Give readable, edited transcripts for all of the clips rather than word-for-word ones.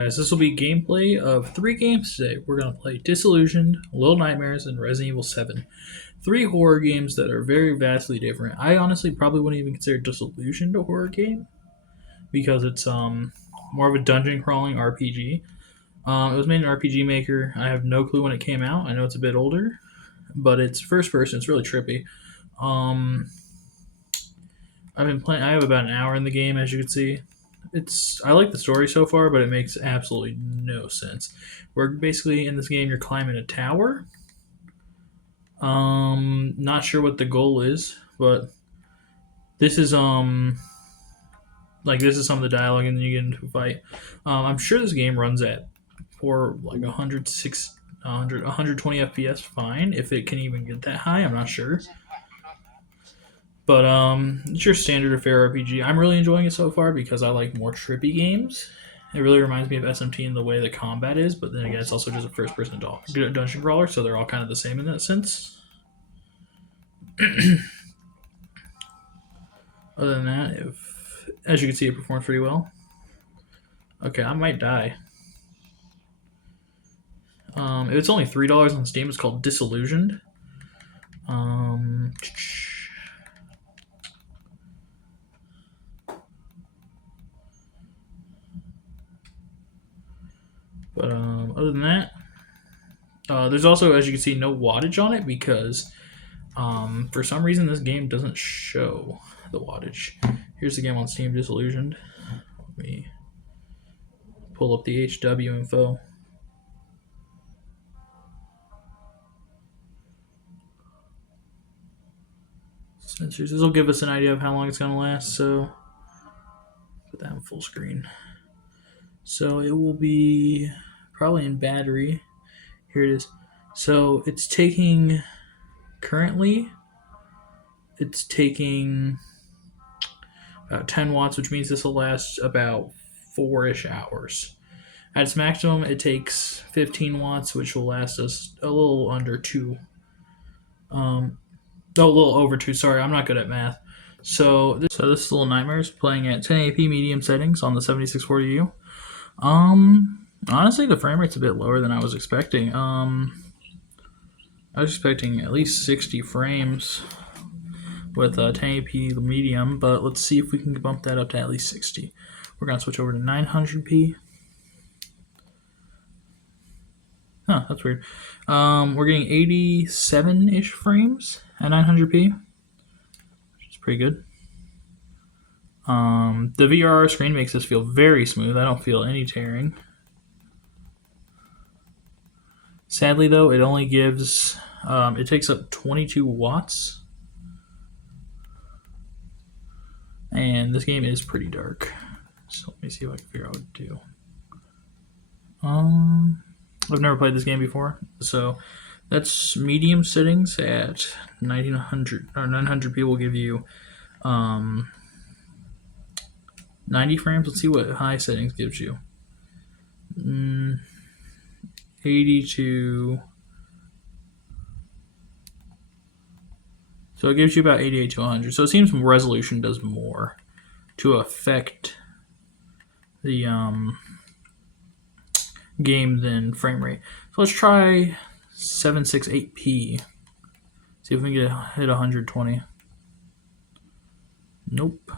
Guys, this will be gameplay of 3 games today. We're going to play Disillusioned, Little Nightmares, and Resident Evil 7. 3 horror games that are very vastly different. I honestly probably wouldn't even consider Disillusioned a horror game because it's more of a dungeon crawling RPG. It was made in RPG Maker. I have no clue when it came out. I know it's a bit older, but it's first person. It's really trippy. Um, I've been playing. I have about an hour in the game, as you can see. I like the story so far, but it makes absolutely no sense. We're basically in this game. You're climbing a tower. Not sure what the goal is, but this is this is some of the dialogue, and then you get into a fight. I'm sure this game runs at for like 120 FPS fine, if it can even get that high. I'm not sure. But it's your standard affair RPG. I'm really enjoying it so far because I like more trippy games. It really reminds me of SMT in the way the combat is, but then again, it's also just a first-person dungeon crawler, so they're all kind of the same in that sense. Other than that, as you can see, it performs pretty well. Okay, I might die. If it's only $3 on Steam, it's called Disillusioned. But other than that, there's also, as you can see, no wattage on it because for some reason this game doesn't show the wattage. Here's the game on Steam, Disillusioned. Let me pull up the HW info. Sensors. This will give us an idea of how long it's going to last, so put that in full screen. So it will be probably in battery. Here it is. So it's taking, currently, it's taking about 10 watts, which means this will last about 4-ish hours. At its maximum, it takes 15 watts, which will last us a little under 2. A little over 2. Sorry, I'm not good at math. So this is Little Nightmares playing at 1080p medium settings on the 7640U. Honestly, the frame rate's a bit lower than I was expecting. I was expecting at least 60 frames with 1080p medium, but let's see if we can bump that up to at least 60. We're gonna switch over to 900p. Huh, that's weird. We're getting 87-ish frames at 900p, which is pretty good. The VRR screen makes this feel very smooth. I don't feel any tearing. Sadly, though, it only gives, it takes up 22 watts. And this game is pretty dark. So let me see if I can figure out what to do. I've never played this game before, so that's medium settings at 1900 or 900p will give you 90 frames. Let's see what high settings gives you. 80 to, so it gives you about 88 to 100. So it seems resolution does more to affect the game than frame rate. So let's try 768p. See if we can hit 120. Nope.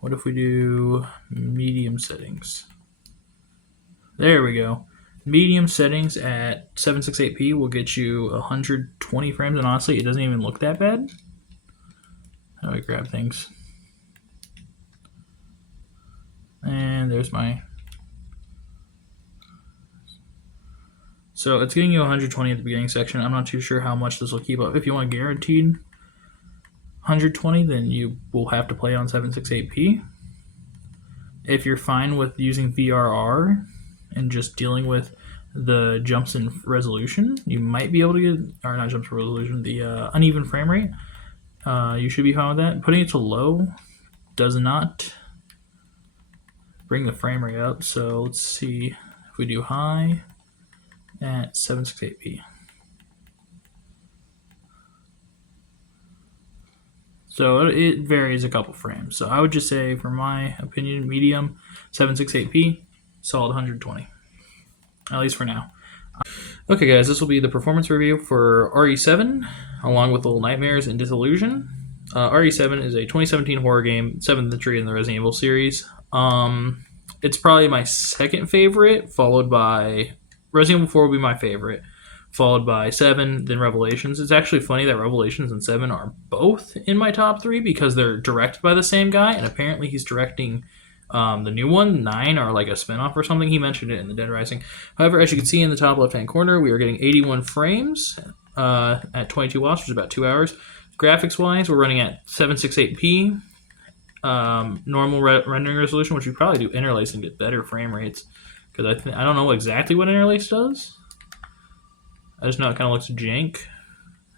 What if we do medium settings? There we go. Medium settings at 768p will get you 120 frames, and honestly, it doesn't even look that bad. How do I grab things? And there's my... So it's getting you 120 at the beginning section. I'm not too sure how much this will keep up. If you want guaranteed 120, then you will have to play on 768p. If you're fine with using VRR and just dealing with the jumps in resolution, you might be able to get, or not jumps in resolution, the uneven frame rate. You should be fine with that. Putting it to low does not bring the frame rate up. So let's see if we do high at 768p. So it varies a couple frames. So I would just say, for my opinion, medium 768p. solid 120, at least for now. Okay, guys, this will be the performance review for RE7, along with Little Nightmares and Disillusion. RE7 is a 2017 horror game, 7th entry in the Resident Evil series. It's probably my second favorite, followed by Resident Evil 4 will be my favorite, followed by 7, then Revelations. It's actually funny that Revelations and 7 are both in my top 3 because they're directed by the same guy, and apparently he's directing the new one, 9, or like a spinoff or something. He mentioned it in the Dead Rising. However, as you can see in the top left-hand corner, we are getting 81 frames at 22 watts, which is about 2 hours. Graphics-wise, we're running at 768p, normal rendering resolution, which we probably do interlace and get better frame rates. Because I don't know exactly what interlace does. I just know it kind of looks jank.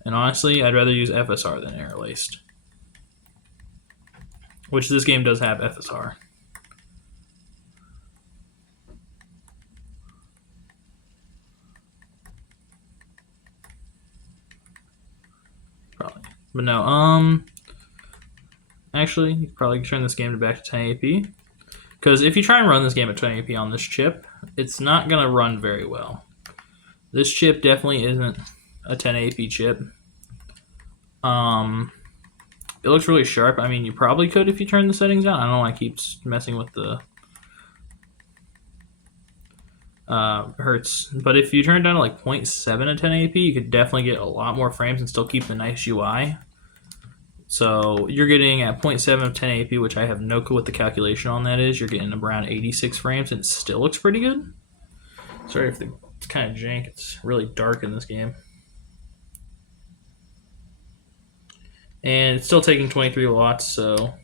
And honestly, I'd rather use FSR than interlaced. Which this game does have FSR. Probably. But no, actually, you probably turn this game back to 1080p. Because if you try and run this game at 1080p on this chip, it's not going to run very well. This chip definitely isn't a 1080p chip. It looks really sharp. I mean, you probably could if you turn the settings down. I don't know why I keep messing with the hertz. But if you turn it down to like 0.7 at 1080p, you could definitely get a lot more frames and still keep the nice UI. So you're getting at 0.7 of 1080p, which I have no clue what the calculation on that is. You're getting around 86 frames, and it still looks pretty good. Sorry if it's kind of jank. It's really dark in this game. And it's still taking 23 watts, so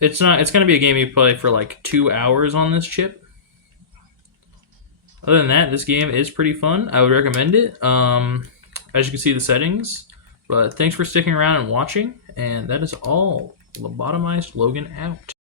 it's going to be a game you play for like 2 hours on this chip. Other than that, this game is pretty fun. I would recommend it. As you can see, the settings. But thanks for sticking around and watching. And that is all. Lobotomized Logan out.